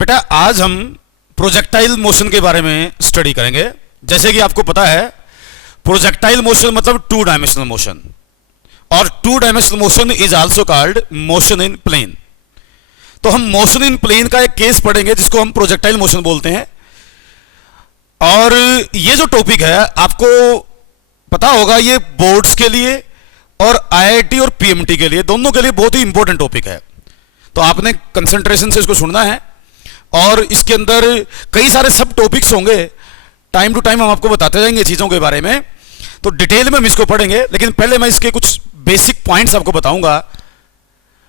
बेटा आज हम प्रोजेक्टाइल मोशन के बारे में स्टडी करेंगे। जैसे कि आपको पता है प्रोजेक्टाइल मोशन मतलब टू डायमेंशनल मोशन, और two dimensional motion is also called motion in plane. तो हम मोशन इन प्लेन का एक केस पढ़ेंगे जिसको हम प्रोजेक्टाइल मोशन बोलते हैं। और ये जो टॉपिक है आपको पता होगा, ये बोर्ड्स के लिए और आईआईटी और पीएमटी के लिए, दोनों के लिए बहुत ही इंपॉर्टेंट टॉपिक है। तो आपने कंसंट्रेशन से इसको सुनना है, और इसके अंदर कई सारे सब टॉपिक्स होंगे। टाइम टू टाइम हम आपको बताते जाएंगे चीजों के बारे में, तो डिटेल में हम इसको पढ़ेंगे। लेकिन पहले मैं इसके कुछ बेसिक पॉइंट्स आपको बताऊंगा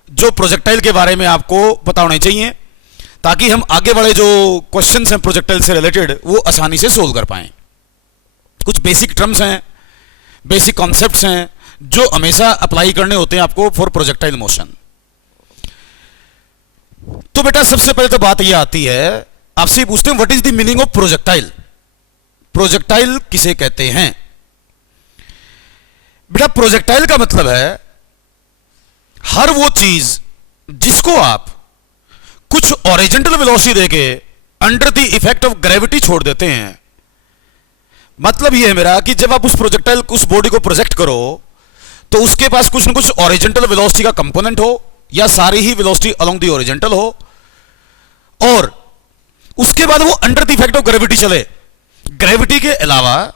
जो प्रोजेक्टाइल के बारे में आपको पता होने चाहिए, ताकि हम आगे वाले जो क्वेश्चंस हैं प्रोजेक्टाइल से रिलेटेड वो आसानी से सोल्व कर पाएं। कुछ बेसिक टर्म्स हैं, बेसिक कॉन्सेप्ट्स हैं जो हमेशा अप्लाई करने होते हैं आपको फॉर प्रोजेक्टाइल मोशन। तो बेटा सबसे पहले तो बात यह आती है, आपसे पूछते हैं what is the meaning of projectile. Projectile किसे कहते हैं? बेटा प्रोजेक्टाइल का मतलब है हर वो चीज जिसको आप कुछ हॉरिजॉन्टल वेलोसिटी देके under the effect of gravity छोड़ देते हैं। मतलब यह है मेरा कि जब आप उस प्रोजेक्टाइल उस बॉडी को प्रोजेक्ट करो तो उसके पास कुछ ना कुछ हॉरिजॉन्टल वेलोसिटी का कंपोनेंट हो, या सारी ही वेलोसिटी अलोंग दी हॉरिजॉन्टल हो, और उसके बाद वो under the effect of gravity चले। ग्रेविटी के अलावा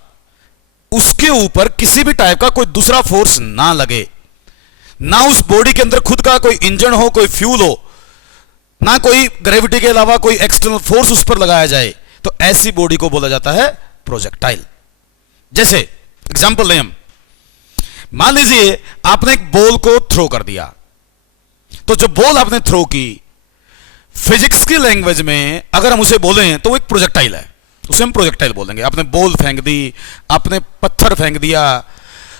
उसके ऊपर किसी भी टाइप का कोई दूसरा फोर्स ना लगे, ना उस बॉडी के अंदर खुद का कोई इंजन हो, कोई फ्यूल हो, ना कोई ग्रेविटी के अलावा कोई एक्सटर्नल फोर्स उस पर लगाया जाए, तो ऐसी बॉडी को बोला जाता है प्रोजेक्टाइल। जैसे एग्जांपल लें हम, मान लीजिए आपने एक बॉल को थ्रो कर दिया, तो जो बॉल आपने थ्रो की, फिजिक्स की लैंग्वेज में अगर हम उसे बोलें तो वो एक प्रोजेक्टाइल है, उसे हम प्रोजेक्टाइल बोलेंगे। आपने बॉल फेंक दी, आपने पत्थर फेंक दिया,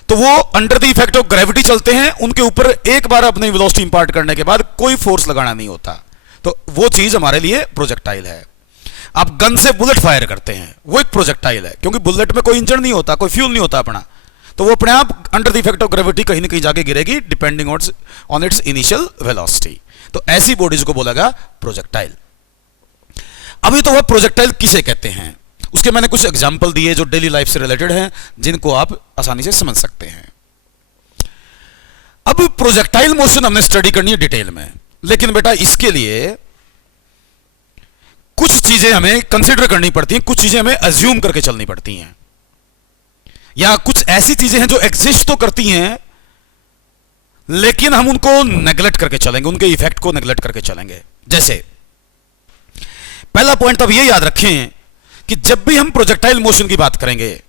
तो वो under the effect of gravity चलते हैं, उनके ऊपर एक बार अपनी वेलोसिटी इंपार्ट करने के बाद कोई फोर्स लगाना नहीं होता, तो वो चीज हमारे लिए प्रोजेक्टाइल है। आप गन से बुलेट फायर करते हैं, वो एक प्रोजेक्टाइल है, क्योंकि बुलेट में कोई इंजन नहीं होता, कोई फ्यूल नहीं होता अपना, तो वो अपने आप under the effect of gravity कहीं ना कहीं जाके गिरेगी depending on it's initial velocity. तो ऐसी बॉडीज को बोलेगा प्रोजेक्टाइल। अभी तो वह प्रोजेक्टाइल किसे कहते हैं, उसके मैंने कुछ एग्जांपल दिए जो डेली लाइफ से रिलेटेड हैं, जिनको आप आसानी से समझ सकते हैं। अब प्रोजेक्टाइल मोशन हमने स्टडी करनी है डिटेल में, लेकिन बेटा इसके लिए कुछ चीजें हमें कंसीडर करनी पड़ती हैं, कुछ चीजें हमें अज्यूम करके चलनी पड़ती हैं, या कुछ ऐसी चीजें हैं जो एग्जिस्ट तो करती हैं लेकिन हम उनको नेग्लेक्ट करके चलेंगे, उनके इफेक्ट को नेग्लेक्ट करके चलेंगे। जैसे पहला पॉइंट तो अब यह याद रखें कि जब भी हम प्रोजेक्टाइल मोशन की बात करेंगे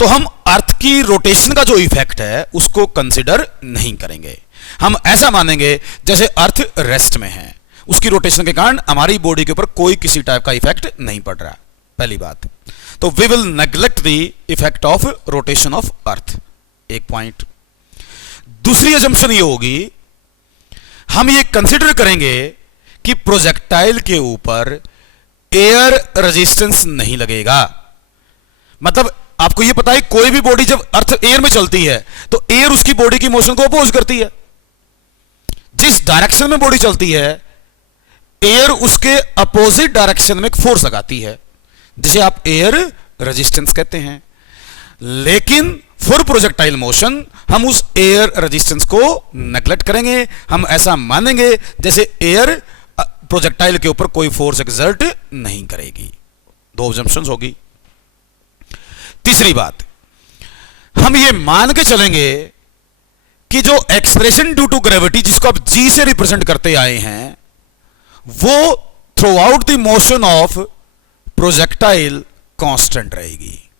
तो हम अर्थ की रोटेशन का जो इफेक्ट है उसको कंसीडर नहीं करेंगे। हम ऐसा मानेंगे जैसे अर्थ रेस्ट में है, उसकी रोटेशन के कारण हमारी बॉडी के ऊपर कोई किसी टाइप का इफेक्ट नहीं पड़ रहा। पहली बात, तो we will neglect the effect of rotation of earth, एक पॉइंट। दूसरी अजम्पशन ये होगी, हम ये कंसीडर करेंगे कि प्रोजेक्टाइल के ऊपर एयर रेजिस्टेंस नहीं लगेगा। मतलब आपको ये पता है कोई भी बॉडी जब अर्थ एयर में चलती है तो एयर उसकी बॉडी की मोशन को अपोज करती है। जिस डायरेक्शन में बॉडी चलती है एयर उसके अपोजिट डायरेक्शन में एक फोर्स लगाती है, जिसे आप एयर रेजिस्टेंस कहते हैं। लेकिन फॉर प्रोजेक्टाइल मोशन हम उस एयर रेजिस्टेंस को नेग्लेक्ट करेंगे, हम ऐसा मानेंगे जैसे एयर प्रोजेक्टाइल के ऊपर कोई फोर्स एक्सर्ट नहीं करेगी। दो अजम्पशंस होगी। तीसरी बात, हम ये मान के चलेंगे कि जो एक्सप्रेशन ड्यू टू ग्रेविटी जिसको आप जी से रिप्रेजेंट करते आए हैं वो through out the motion of projectile constant रहेगी।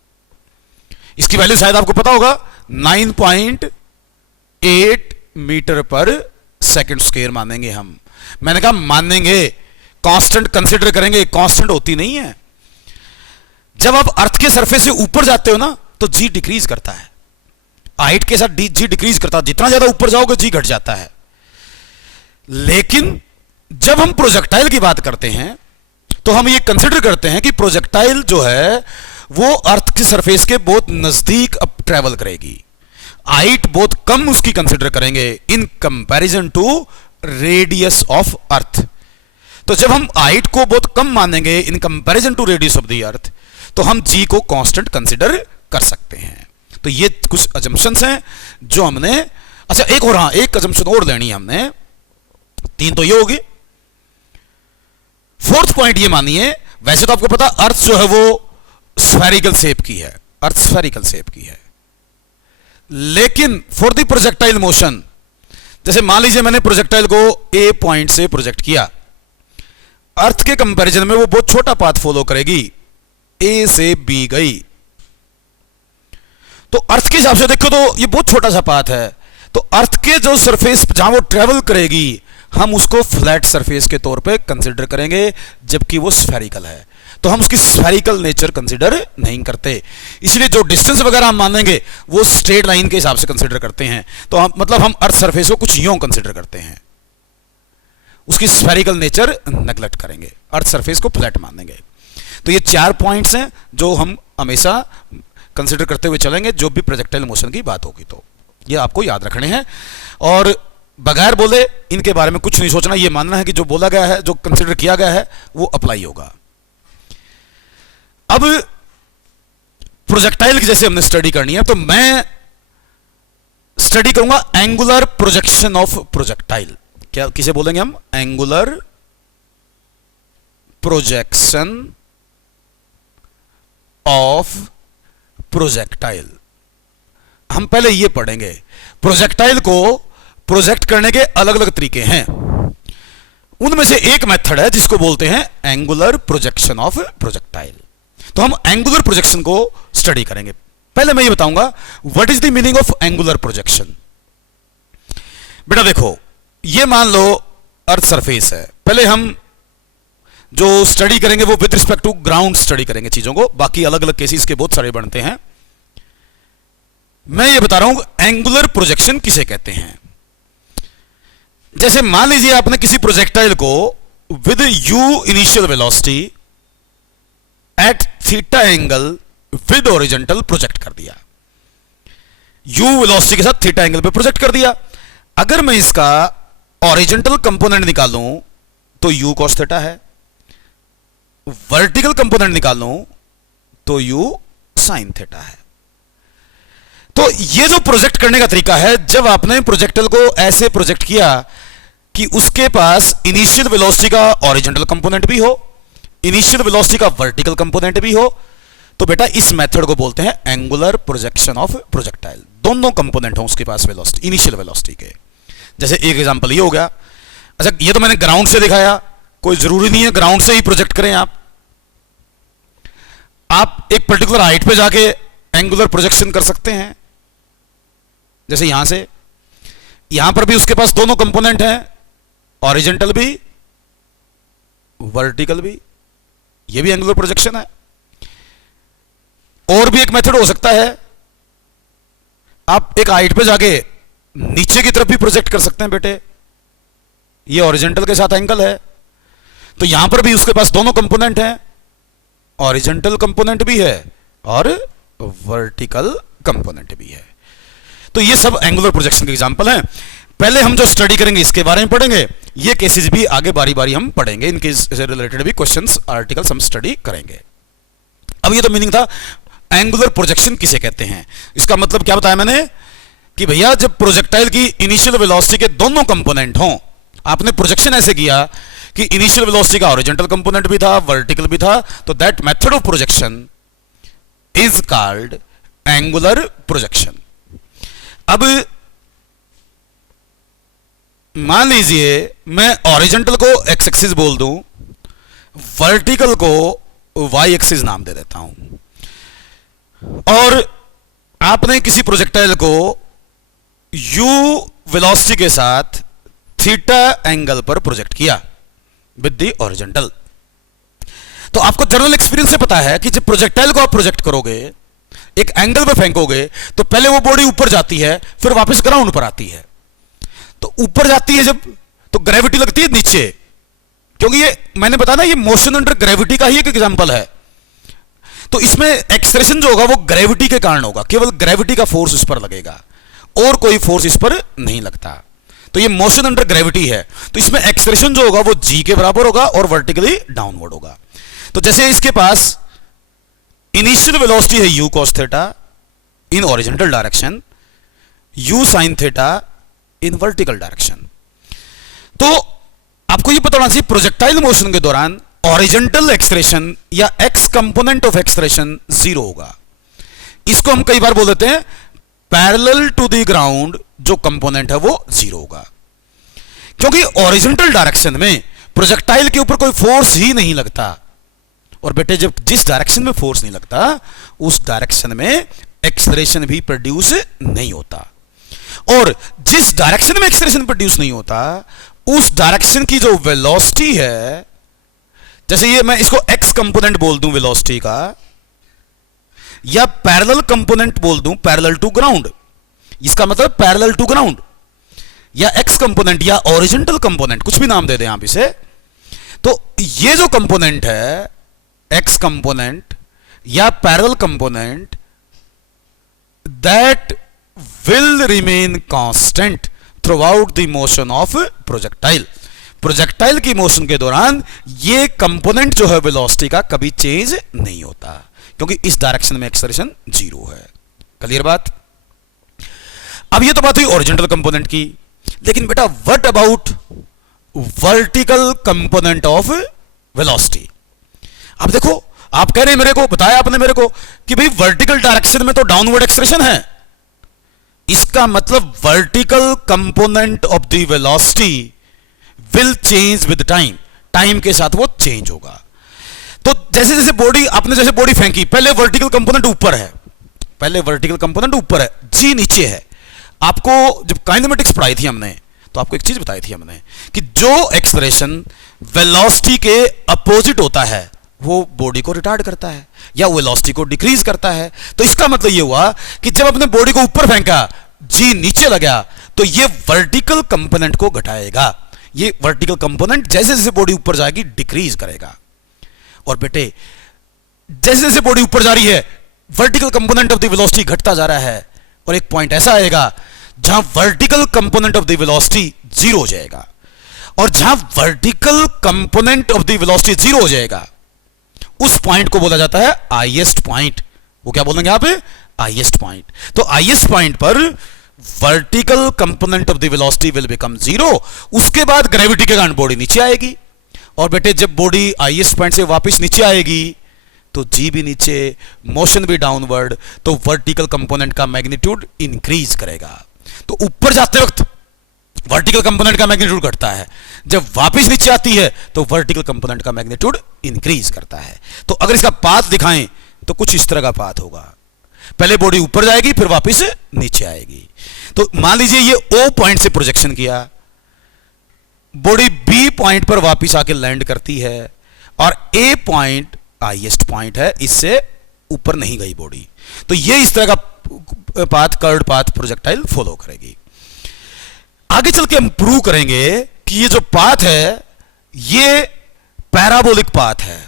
इसकी वैल्यू शायद आपको पता होगा 9.8 मीटर पर सेकंड स्क्वायर मानेंगे हम। मैंने कहा मानेंगे, कांस्टेंट कंसीडर करेंगे, कांस्टेंट होती नहीं है। जब आप अर्थ के सरफेस से ऊपर जाते हो ना तो जी डिक्रीज करता है, हाइट के साथ जी डिक्रीज करता है, जितना ज्यादा ऊपर जाओगे जी घट जाता है। लेकिन जब हम प्रोजेक्टाइल की बात करते हैं तो हम ये कंसीडर करते हैं कि प्रोजेक्टाइल जो है वो अर्थ की सरफेस के बहुत नजदीक अब ट्रेवल करेगी, हाइट बहुत कम उसकी कंसीडर करेंगे in comparison to radius of earth. तो जब हम हाइट को बहुत कम मानेंगे in comparison to radius of the earth, तो हम जी को कांस्टेंट कंसीडर कर सकते हैं। तो ये कुछ अजम्पशंस हैं जो हमने, अच्छा एक और, हाँ एक अजम्पशन और लेनी है हमने, 3 तो ये होगी। फोर्थ पॉइंट ये मानिए, वैसे तो आपको पता अर्थ जो है वो स्फेरिकल शेप की है, अर्थ स्फेरिकल शेप की है, लेकिन फॉर द प्रोजेक्टाइल मोशन, जैसे मान लीजिए मैंने प्रोजेक्टाइल को ए पॉइंट से प्रोजेक्ट किया, अर्थ के कंपैरिजन में वो बहुत छोटा पाथ फॉलो करेगी, ए से बी गई, तो अर्थ के हिसाब से देखो तो ये बहुत छोटा सा पाथ है, तो अर्थ के जो सरफेस जहां वो ट्रेवल करेगी हम उसको फ्लैट सरफेस के तौर पे कंसीडर करेंगे, जबकि वो स्फेरिकल है, तो हम उसकी स्फेरिकल नेचर कंसीडर नहीं करते। इसलिए जो डिस्टेंस वगैरह हम मानेंगे वो स्ट्रेट लाइन के हिसाब से कंसीडर करते हैं, तो हम मतलब हम अर्थ सरफेस को कुछ यूं कंसीडर करते हैं, उसकी स्फेरिकल नेचर नेग्लेक्ट करेंगे, अर्थ सरफेस को फ्लैट मानेंगे। तो ये 4 पॉइंट्स हैं जो हम हमेशा कंसीडर करते हुए चलेंगे जो भी प्रोजेक्टाइल मोशन की बात होगी, तो ये आपको याद रखने हैं, और बगैर बोले इनके बारे में कुछ नहीं सोचना, ये मानना है कि जो बोला गया है, जो कंसीडर किया गया है वो अप्लाई होगा। अब प्रोजेक्टाइल की जैसे हमने स्टडी करनी है, तो मैं स्टडी करूंगा एंगुलर प्रोजेक्शन ऑफ प्रोजेक्टाइल। क्या किसे बोलेंगे हम? Angular projection of projectile. हम पहले ये पढ़ेंगे, प्रोजेक्टाइल को प्रोजेक्ट करने के अलग अलग तरीके हैं, उनमें से एक मेथड है जिसको बोलते हैं एंगुलर प्रोजेक्शन ऑफ प्रोजेक्टाइल। तो हम एंगुलर प्रोजेक्शन को स्टडी करेंगे। पहले मैं ये बताऊंगा what is the meaning of angular projection. बेटा देखो, ये मान लो अर्थ सरफेस है, पहले हम जो स्टडी करेंगे वो with respect to ground study करेंगे चीजों को, बाकी अलग अलग केसेस के बहुत सारे बनते हैं। मैं ये बता रहा हूं एंगुलर प्रोजेक्शन किसे कहते हैं। जैसे मान लीजिए आपने किसी प्रोजेक्टाइल को with you initial velocity at theta angle with horizontal project कर दिया, यू वेलोसिटी के साथ थीटा एंगल पे प्रोजेक्ट कर दिया। अगर मैं इसका ओरिजेंटल कंपोनेंट निकालूं तो यू कॉस थीटा है, वर्टिकल कंपोनेंट निकालूं तो यू साइन थीटा है। तो ये जो प्रोजेक्ट करने का तरीका है, जब आपने प्रोजेक्टाइल को ऐसे प्रोजेक्ट किया कि उसके पास इनिशियल वेलोसिटी का ओरिजेंटल कंपोनेंट भी हो, इनिशियल वेलोसिटी का वर्टिकल कंपोनेंट भी हो, तो बेटा इस मेथड को बोलते हैं एंगुलर प्रोजेक्शन ऑफ प्रोजेक्टाइल। दोनों कंपोनेंट हो उसके पास वेलोसिटी, इनिशियल वेलोसिटी के। जैसे एक एग्जांपल ये हो गया, अच्छा ये तो मैंने ग्राउंड से दिखाया, कोई जरूरी नहीं है ग्राउंड से ही प्रोजेक्ट करें आप एक पर्टिकुलर हाइट पे जाके एंगुलर प्रोजेक्शन कर सकते हैं। जैसे यहां से, यहां पर भी उसके पास दोनों कंपोनेंट हैं, ओरिजेंटल भी वर्टिकल भी, ये भी एंगुलर प्रोजेक्शन है। और भी एक मेथड हो सकता है, आप एक हाइट पे जाके नीचे की तरफ भी प्रोजेक्ट कर सकते हैं बेटे, ये ओरिजेंटल के साथ एंगल है, तो यहां पर भी उसके पास दोनों कंपोनेंट हैं, ओरिजेंटल कंपोनेंट भी है और वर्टिकल कंपोनेंट भी है। तो ये सब एंगुलर प्रोजेक्शन के एग्जांपल हैं। पहले हम जो स्टडी करेंगे इसके बारे में पढ़ेंगे, ये केसेस भी आगे बारी बारी हम पढ़ेंगे, इनके से रिलेटेड भी क्वेश्चंस आर्टिकल्स हम स्टडी करेंगे। अब ये तो मीनिंग था एंगुलर प्रोजेक्शन किसे कहते हैं। इसका मतलब क्या बताया मैंने कि भैया जब प्रोजेक्टाइल की इनिशियल वेलोसिटी के दोनों कंपोनेंट हों, आपने प्रोजेक्शन ऐसे किया कि इनिशियल वेलोसिटी का ओरिजेंटल कंपोनेंट भी था, वर्टिकल भी था, तो that method of projection is called angular projection. अब मान लीजिए मैं ओरिजेंटल को एक्स एक्सिस बोल दूं, वर्टिकल को वाई एक्सिस नाम दे देता हूं, और आपने किसी प्रोजेक्टाइल को यू वेलोसिटी के साथ थीटा एंगल पर प्रोजेक्ट किया विद द ओरिजेंटल। तो आपको जनरल एक्सपीरियंस से पता है कि जब प्रोजेक्टाइल को आप प्रोजेक्ट करोगे, एक एंगल पे फेंकोगे, तो पहले वो बॉडी ऊपर जाती है, फिर वापस ग्राउंड पर आती है। तो ऊपर जाती है जब, तो ग्रेविटी लगती है नीचे, क्योंकि ये मैंने बताया ना, ये मोशन अंडर ग्रेविटी का ही एक एग्जांपल है। तो इसमें एक्सप्रेशन जो होगा वो ग्रेविटी के कारण होगा, केवल ग्रेविटी का फोर्स इस पर लगेगा और कोई फोर्स इस पर नहीं लगता। तो ये मोशन अंडर ग्रेविटी है, तो इसमें एक्सलेरेशन जो होगा वो g के बराबर होगा और वर्टिकली डाउनवर्ड होगा। तो जैसे इसके पास इनिशियल वेलोसिटी है u cos theta in horizontal direction, u sin theta in vertical direction. तो आपको ये पता होना चाहिए प्रोजेक्टाइल मोशन के दौरान हॉरिजॉन्टल एक्सलेरेशन या x कंपोनेंट ऑफ एक्सलेरेशन 0 होगा। इसको हम कई बार बोल देते हैं पैरेलल टू द ग्राउंड जो कंपोनेंट है वो 0 होगा, क्योंकि हॉरिजॉन्टल डायरेक्शन में प्रोजेक्टाइल के ऊपर कोई फोर्स ही नहीं लगता। और बेटे जब जिस डायरेक्शन में फोर्स नहीं लगता उस डायरेक्शन में एक्सलेरेशन भी प्रोड्यूस नहीं होता, और जिस डायरेक्शन में एक्सलेरेशन प्रोड्यूस नहीं होता उस डायरेक्शन की जो वेलोसिटी है, जैसे ये मैं इसको एक्स कंपोनेंट बोल दूं वेलोसिटी का, या पैरेलल कंपोनेंट बोल दूं पैरेलल टू ग्राउंड, इसका मतलब पैरेलल टू ग्राउंड, या एक्स कंपोनेंट या हॉरिजॉन्टल कंपोनेंट, कुछ भी नाम दे दें आप इसे। तो ये जो कंपोनेंट है एक्स कंपोनेंट या parallel component, that will remain constant through out the motion of projectile. Projectile की मोशन के दौरान ये कंपोनेंट जो है वेलोसिटी का कभी चेंज नहीं होता, क्योंकि इस डायरेक्शन में एक्सलेरेशन 0 है। क्लियर बात? अब ये तो बात हुई हॉरिजॉन्टल कंपोनेंट की, लेकिन बेटा what about vertical component of velocity? अब देखो, आप कह रहे हैं मेरे को, बताया आपने मेरे को कि भाई वर्टिकल डायरेक्शन में तो डाउनवर्ड एक्सलेरेशन है, इसका मतलब vertical component of the velocity will change with time, time के साथ वो चेंज होगा। तो जैसे जैसे बॉडी, आपने जैसे बॉडी फेंकी, पहले वर्टिकल कंपोनेंट ऊपर है, पहले वर्टिकल कंपोनेंट ऊपर है, जी नीचे है। आपको जब काइनेमेटिक्स पढ़ाई थी हमने, तो आपको एक चीज बताई थी हमने कि जो एक्सलेरेशन वेलोसिटी के अपोजिट होता है वो बॉडी को रिटार्ड करता है या वेलोसिटी को डिक्रीज करता है। तो इसका मतलब ये हुआ कि जब अपने बॉडी को ऊपर फेंका, जी नीचे लगा, तो ये वर्टिकल कंपोनेंट को घटाएगा, ये वर्टिकल कंपोनेंट जैसे जैसे बॉडी ऊपर जाएगी डिक्रीज करेगा। और बेटे जैसे जैसे बॉडी ऊपर जा रही है vertical component of the velocity घटता जा रहा है, और एक पॉइंट ऐसा आएगा जहां vertical component of the velocity 0 हो जाएगा, और जहां vertical component of the velocity 0 हो जाएगा उस पॉइंट को बोला जाता है हाईएस्ट पॉइंट। वो क्या बोलेंगे आप? Highest point. तो हाईएस्ट पॉइंट पर vertical component of the velocity will become 0, उसके बाद ग्रेविटी के कारण बॉडी नीचे आएगी, और बेटे जब बॉडी हाईएस्ट पॉइंट से वापस नीचे आएगी तो जी भी नीचे, मोशन भी डाउनवर्ड, तो वर्टिकल कंपोनेंट का मैग्नीट्यूड इंक्रीज करेगा। तो ऊपर जाते वक्त वर्टिकल कंपोनेंट का मैग्नीट्यूड घटता है, जब वापस नीचे आती है तो वर्टिकल कंपोनेंट का मैग्नीट्यूड इंक्रीज करता है। तो अगर इसका पाथ दिखाएं तो कुछ इस तरह का पाथ होगा, पहले बॉडी ऊपर जाएगी फिर वापस नीचे आएगी। तो मान लीजिए ये ओ पॉइंट से प्रोजेक्शन किया, बॉडी बी पॉइंट पर वापस आके लैंड करती है, और ए पॉइंट हाईएस्ट पॉइंट है, इससे ऊपर नहीं गई बॉडी, तो ये इस तरह का path, curved path projectile follow करेगी। आगे चल के हम प्रूव करेंगे कि ये जो पाथ है ये पैराबोलिक पाथ है,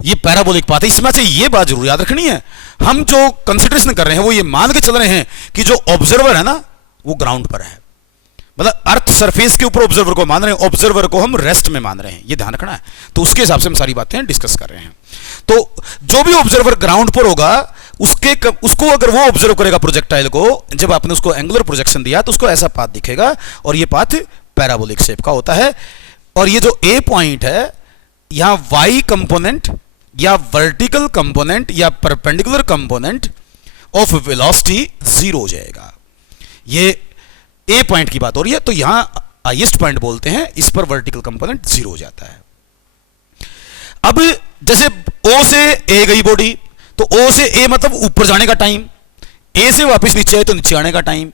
ये पैराबोलिक पाथ है। इसमें से ये बात जरूर याद रखनी है, हम जो कंसिडरेशन कर रहे हैं वो ये मान के चल रहे हैं कि जो ऑब्जर्वर है ना वो ग्राउंड पर है, मतलब अर्थ सरफेस के ऊपर ऑब्जर्वर को मान रहे हैं, ऑब्जर्वर को हम रेस्ट में मान रहे हैं, ये ध्यान रखना है। तो उसके हिसाब से हम सारी बातें डिस्कस कर रहे हैं। तो जो भी ऑब्जर्वर ग्राउंड पर होगा उसको अगर वो ऑब्जर्व करेगा प्रोजेक्टाइल को, जब आपने उसको एंगुलर प्रोजेक्शन दिया तो उसको ऐसा पाथ दिखेगा, और ये पाथ पैराबोलिक शेप का होता है। और ये जो ए पॉइंट है यहां वाई कंपोनेंट या वर्टिकल कंपोनेंट या परपेंडिकुलर कंपोनेंट ऑफ वेलोसिटी 0 हो जाएगा। ये ए पॉइंट की बात हो रही है, तो यहां हाईएस्ट पॉइंट बोलते हैं, इस पर वर्टिकल कंपोनेंट 0 हो जाता है। अब जैसे ओ से ए गई बॉडी, तो ओ से ए मतलब ऊपर जाने का टाइम, ए से वापस नीचे आए तो नीचे आने का टाइम।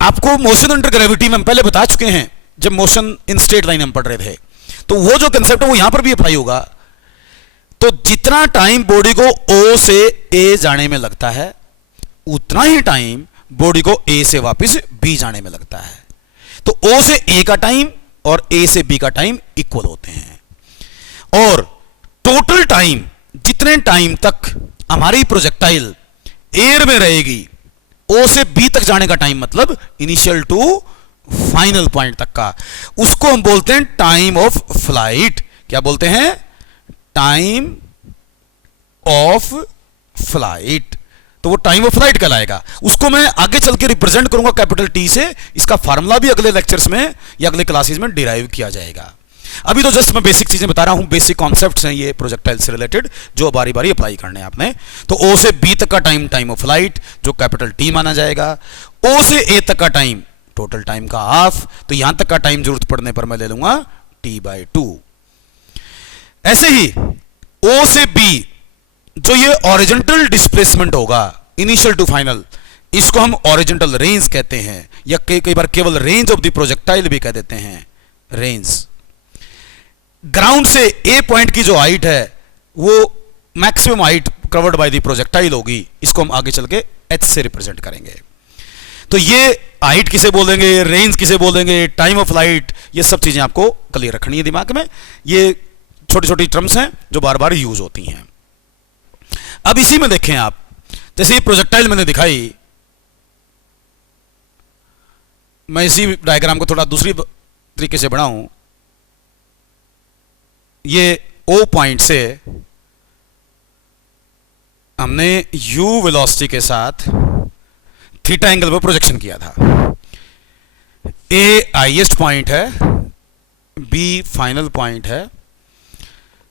आपको मोशन अंडर ग्रेविटी में हम पहले बता चुके हैं, जब मोशन इन स्ट्रेट लाइन हम पढ़ रहे थे, तो वो जो कंसेप्ट है वो यहां पर भी अप्लाई होगा। तो जितना टाइम बॉडी को ओ से ए जाने में लगता है उतना ही टाइम बॉडी को ए से वापस बी जाने में लगता है। तो ओ से ए का टाइम और ए से बी का टाइम इक्वल होते हैं, और टोटल टाइम, जितने टाइम तक हमारी प्रोजेक्टाइल एयर में रहेगी, ओ से बी तक जाने का टाइम मतलब इनिशियल टू फाइनल पॉइंट तक का, उसको हम बोलते हैं टाइम ऑफ फ्लाइट। क्या बोलते हैं? Time of flight. तो वो टाइम ऑफ फ्लाइट कहलाएगा। उसको मैं आगे चल के रिप्रेजेंट करूंगा कैपिटल टी से। इसका फार्मूला भी अगले लेक्चर्स में या अगले क्लासेस में डिराइव किया जाएगा। अभी तो जस्ट मैं बेसिक चीजें बता रहा हूं, बेसिक कॉन्सेप्ट्स हैं ये प्रोजेक्टाइल से रिलेटेड, जो बारी बारी अप्लाई करने हैं आपने। तो ओ से बी तक का टाइम टाइम ऑफ फ्लाइट, जो कैपिटल टी माना जाएगा। ओ से ए तक का टाइम टोटल टाइम का हाफ, तो यहां तक का टाइम जरूरत पड़ने पर मैं ले लूंगा t/2। ऐसे ही ओ से बी जो ये ऑरिजेंटल डिस्प्लेसमेंट होगा इनिशियल टू फाइनल, इसको हम ऑरिजेंटल रेंज कहते हैं, या कई बार केवल रेंज ऑफ द प्रोजेक्टाइल भी कह देते हैं, रेंज। ग्राउंड से ए पॉइंट की जो हाइट है वो maximum height covered by the projectile होगी, इसको हम आगे चल के एच से रिप्रेजेंट करेंगे। तो ये हाइट किसे बोलेंगे, रेंज किसे बोलेंगे, टाइम ऑफ फ्लाइट, ये सब चीजें आपको क्लियर रखनी है दिमाग में। ये छोटी छोटी टर्म्स हैं जो बार बार यूज होती हैं। अब इसी में देखें आप, जैसे ये प्रोजेक्टाइल मैंने दिखाई, मैं इसी डायग्राम को थोड़ा दूसरी तरीके से बनाऊं। ये ओ पॉइंट से हमने u वेलोसिटी के साथ थीटा एंगल पर प्रोजेक्शन किया था। ए हाईएस्ट पॉइंट है, बी फाइनल पॉइंट है।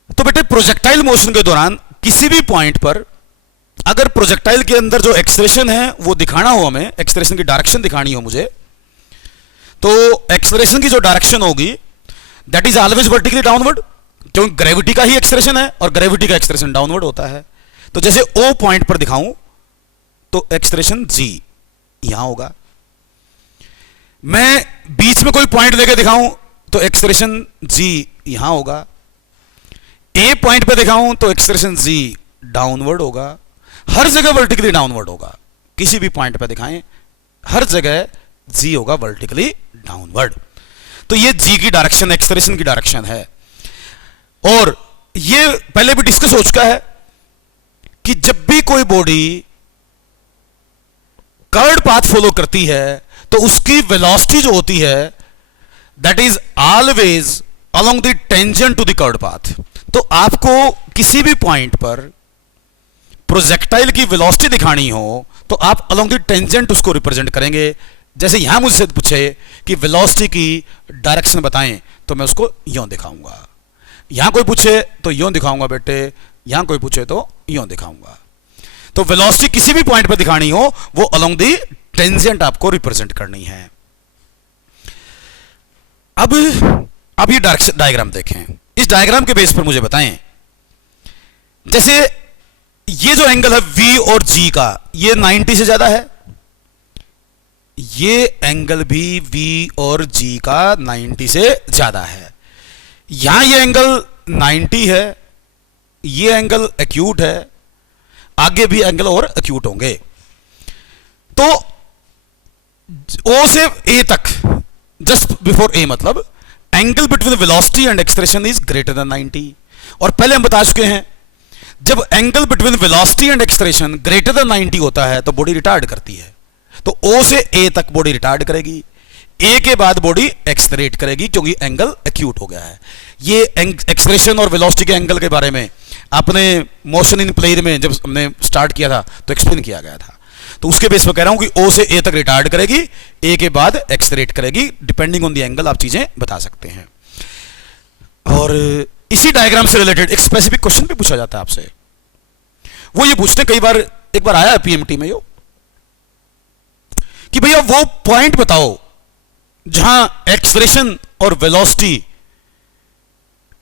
तो बेटे प्रोजेक्टाइल मोशन के दौरान किसी भी पॉइंट पर अगर प्रोजेक्टाइल के अंदर जो एक्सलेरेशन है वो दिखाना हो, हमें एक्सलेरेशन की डायरेक्शन दिखानी हो मुझे, तो एक्सलेरेशन की जो डायरेक्शन होगी that is always vertically downward, क्योंकि ग्रेविटी का ही एक्सलेरेशन है और ग्रेविटी का एक्सलेरेशन डाउनवर्ड होता है। तो जैसे ओ पॉइंट पर दिखाऊं तो एक्सलेरेशन जी यहां होगा। मैं बीच में कोई पॉइंट लेके दिखाऊं तो एक्सलेरेशन जी यहां होगा। ए पॉइंट पे दिखाऊं तो एक्सलेरेशन जी डाउनवर्ड होगा। हर जगह वर्टिकली डाउनवर्ड होगा। किसी भी पॉइंट पे दिखाएं हर जगह जी होगा वर्टिकली डाउनवर्ड। तो ये जी की डायरेक्शन एक्सलेरेशन की डायरेक्शन है। और ये पहले भी डिस्कस हो चुका है कि जब भी कोई बॉडी कर्व्ड पाथ फॉलो करती है तो उसकी वेलोसिटी जो होती है that is always along the tangent to the curved path. तो आपको किसी भी पॉइंट पर प्रोजेक्टाइल की वेलोसिटी दिखानी हो तो आप अलोंग द टेंजेंट उसको रिप्रेजेंट करेंगे। जैसे यहां मुझसे पूछे कि वेलोसिटी की डायरेक्शन बताएं तो मैं उसको यूं दिखाऊंगा। यहां कोई पूछे तो यूं दिखाऊंगा बेटे, यहां कोई पूछे तो यूं दिखाऊंगा। तो वेलोसिटी किसी भी पॉइंट पर दिखानी हो वो अलोंग द टेंजेंट आपको रिप्रेजेंट करनी है। अब ये डायग्राम देखें। इस डायग्राम के बेस पर मुझे बताएं, जैसे ये जो एंगल है V और G का, ये 90 से ज्यादा है। ये एंगल भी V और G का 90 से ज्यादा है। यहां ये एंगल 90 है, ये एंगल एक्यूट है, आगे भी एंगल और एक्यूट होंगे। तो O से A तक, जस्ट बिफोर A मतलब angle between velocity and acceleration is greater than 90। और पहले हम बता चुके हैं जब angle between velocity and acceleration greater than 90 होता है तो बॉडी रिटार्ड करती है। तो O से A तक बॉडी रिटार्ड करेगी, A के बाद बॉडी एक्सलरेट करेगी क्योंकि एंगल एक्यूट हो गया है। ये एक्सलेरेशन और वेलोसिटी के एंगल के बारे में अपने मोशन इन प्लेन में जब हमने स्टार्ट किया था तो एक्सप्लेन किया गया था। तो उसके बेस पर कह रहा हूं कि O से A तक रिटार्ड करेगी, A के बाद एक्सलरेट करेगी, डिपेंडिंग ऑन द एंगल आप चीजें बता सकते हैं। और इसी डायग्राम से रिलेटेड एक स्पेसिफिक क्वेश्चन भी पूछा जाता है आपसे। वो ये पूछते हैं, कई बार एक बार आया है पीएमटी में यो कि भैया वो पॉइंट बताओ जहां एक्सलेरेशन और वेलोसिटी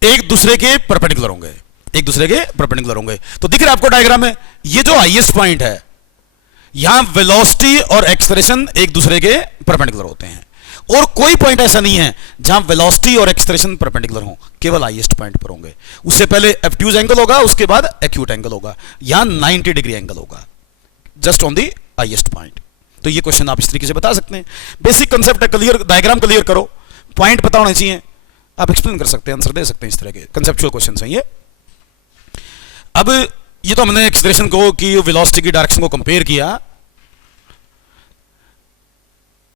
एक दूसरे के परपेंडिकुलर होंगे, एक दूसरे के परपेंडिकुलर होंगे। तो दिख रहा है आपको डायग्राम में, ये जो हाईएस्ट पॉइंट है यहां वेलोसिटी और एक्सलेरेशन एक दूसरे के परपेंडिकुलर होते हैं। और कोई पॉइंट ऐसा नहीं है जहां वेलोसिटी और एक्सलेरेशन परपेंडिकुलर हो, केवल हाईएस्ट पॉइंट पर होंगे। उससे पहले एब्ट्यूज एंगल होगा, उसके बाद एक्यूट एंगल होगा, यहां 90 डिग्री एंगल होगा just on the highest point. तो ये क्वेश्चन आप इस तरीके से बता सकते हैं। बेसिक कंसेप्ट है, क्लियर, डायग्राम क्लियर करो, पॉइंट पता होने चाहिए, आप एक्सप्लेन कर सकते हैं, आंसर दे सकते हैं। इस तरह के कंसेप्चुअल क्वेश्चन हैं ये। अब ये तो हमने एक्सलेरेशन को की वेलोसिटी की डायरेक्शन को कंपेयर किया,